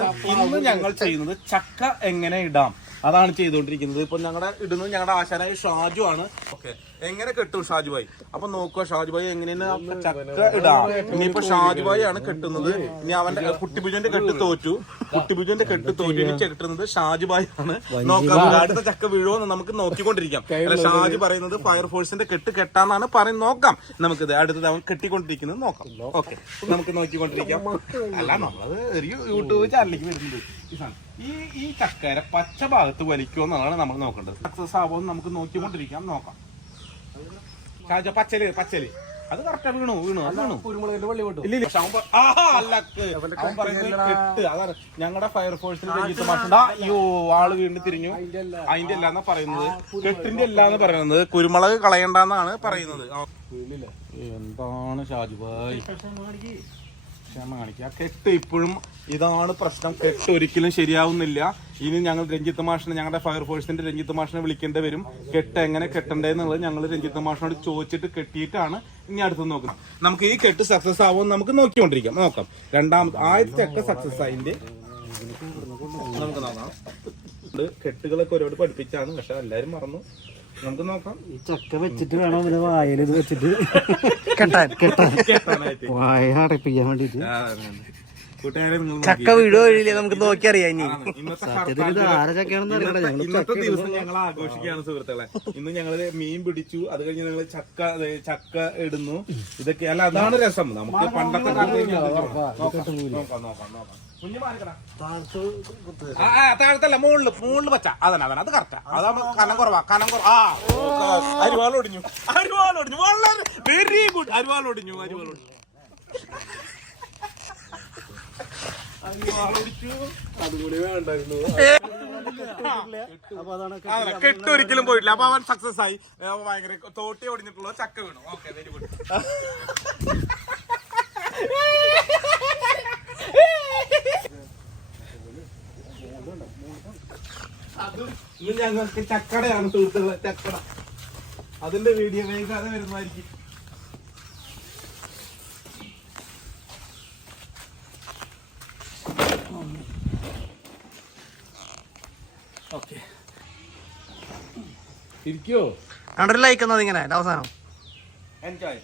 ഇന്ന് ഞങ്ങൾ ചെയ്യുന്നത് ചക്ക എങ്ങനെ ഇടാം? അതാണ് ചെയ്തുകൊണ്ടിരിക്കുന്നത്. ഇപ്പൊ ഞങ്ങളുടെ ഇടുന്നത് ഞങ്ങളുടെ ആശാനായ ഷാജു ആണ്. ഓക്കെ. എങ്ങനെ കെട്ടും ഷാജുബായി? അപ്പൊ നോക്കുക ഷാജു ഷാജുബായി എങ്ങനെയാണ് ചക്ക ഇടാം. ഇനിയിപ്പോ ഷാജുബായി ആണ് കെട്ടുന്നത്. ഇനി അവന്റെ കുട്ടിബുജന്റെ കെട്ട് തോറ്റു. കുട്ടിബുജന്റെ കെട്ട് തോറ്റു ഇനി കെട്ടുന്നത് ഷാജുബായി ആണ്. നോക്കാം അടുത്ത ചക്ക എന്ന് നമുക്ക് നോക്കിക്കൊണ്ടിരിക്കാം. അല്ല ഷാജു പറയുന്നത് ഫയർഫോഴ്സിന്റെ കെട്ട് കെട്ടാന്നാണ് പറയുന്നത്. നോക്കാം. നമുക്കിത് അടുത്തത് അവൻ കെട്ടിക്കൊണ്ടിരിക്കുന്നത് നോക്കാം. ഓക്കെ. നമുക്ക് നോക്കിക്കൊണ്ടിരിക്കാം. അല്ല നമ്മളത് ഒരു യൂട്യൂബ് ചാനലിലേക്ക് വരുന്നത് ഈ ഈ ഈ ചക്കര പച്ച ഭാഗത്ത് വലിക്കുമോ എന്നുള്ളതാണ് നമ്മൾ നോക്കേണ്ടത്. സക്സസ് ആവുമെന്ന് നമുക്ക് നോക്കിക്കൊണ്ടിരിക്കാം. നോക്കാം. ഷാജ പച്ചൽ പച്ചൽ. അത് കറക്റ്റാ വീണു വീണു അത് വീണു. കുരുമുളകിന്റെ വള്ളി വിട്ടു ഇല്ല ഇല്ല പക്ഷെ അവൻ പ- ആഹാ, അല്ലക്ക്. അവൻ പറയുന്നത് കെട്ട് അതാണ്. ഞങ്ങളുടെ ഫയർഫോഴ്സിൽ രഞ്ജിത്ത് അയ്യോ ആൾ വീണ് തിരിഞ്ഞു. അതിന്റെ അല്ലാന്നാ പറയുന്നത്? കെട്ടിന്റെ അല്ലാന്ന് പറയുന്നത്? കുരുമുളക് കളയണ്ടെന്നാണ് പറയുന്നത്. ആ. എന്താണ് ഷാജുബായ് ക്ഷമ കാണിക്കുക. കെട്ട് ഇപ്പോഴും ഇതാണ് പ്രശ്നം. കെട്ട് ഒരിക്കലും ശരിയാവുന്നില്ല. ഇനി ഞങ്ങൾ രഞ്ജിത്ത് മാഷിനെ ഞങ്ങളുടെ ഫയർഫോഴ്സിന്റെ രഞ്ജിത്ത് മാഷിനെ വിളിക്കേണ്ടി വരും. കെട്ട് എങ്ങനെ കെട്ടണ്ടേന്നുള്ളത് ഞങ്ങൾ രഞ്ജിത്ത് മാഷിനോട് ചോദിച്ചിട്ട് കെട്ടിയിട്ടാണ് ഇനി അടുത്ത് നോക്കുന്നത്. നമുക്ക് ഈ കെട്ട് സക്സസ് ആവുമെന്ന് നമുക്ക് നോക്കിക്കൊണ്ടിരിക്കാം. നോക്കാം. രണ്ടാമത് ആദ്യത്തെ ഒക്കെ സക്സസ് ആയിന്റെ നമുക്ക് നോക്കാം. കെട്ടുകളൊക്കെ ഒരുപാട് പഠിപ്പിച്ചാണ് പക്ഷെ എല്ലാരും മറന്നു. നമുക്ക് നോക്കാം. ഈ ചക്ക വെച്ചിട്ട് വേണം അവന് വായയിൽ ഇത് വെച്ചിട്ട്. കെട്ടാൻ. കെട്ടാൻ. കെട്ടാനായിട്ട്. വായ അടപ്പിക്കാൻ വേണ്ടിട്ട് ചക്ക വീടോ വീഴില്ലേ നമുക്ക് നോക്കി അറിയാം ഇനി ഇന്നത്തെ ദിവസം ഞങ്ങൾ ആഘോഷിക്കുകയാണ് സുഹൃത്തുക്കളെ. ഇന്ന് ഞങ്ങൾ മീൻ പിടിച്ചു അത് കഴിഞ്ഞ് ഞങ്ങൾ ചക്ക ചക്ക ഇടുന്നു. ഇതൊക്കെ അല്ല അതാണ് രസം. നമുക്ക് പണ്ടത്തെ താഴത്തല്ല മുകളിൽ മുകളിൽ പച്ച. അതന്നെ അതന്നെ. അത് കറക്റ്റാ അതാകുമ്പോ കനം കുറവാ കനം കുറവാ ആ. അരിവാൾ ഒടിഞ്ഞു. അരിവാൾ ഒടിഞ്ഞു. വളരെ വെരി ഗുഡ് അരിവാൾ ഒടിഞ്ഞു അരിവാൾ ഒടിഞ്ഞു അരിവാൾ ഒടിച്ചു അതുകൂടി വേണ്ടായിരുന്നു അപ്പൊ അതാണ് അതല്ല, കെട്ട് ഒരിക്കലും പോയിട്ടില്ല അപ്പൊ അവൻ സക്സസ് ആയി. ഭയങ്കര തോട്ടി ഓടിഞ്ഞിട്ടുള്ള ചക്ക വീണു. ഓക്കെ വെരി ഗുഡ് ഇത് ഞങ്ങൾക്ക് ചക്കടയാണ് സുഹൃത്തുക്കളെ ചക്കട. അതിന്റെ വീഡിയോ വേഗം വരുന്നതായിരിക്കും. ഓക്കെ. ഇരിക്കോ? കണ്ടല്ലോ അയക്കുന്നത് ഇങ്ങനെ അവസാനം. എൻജോയ്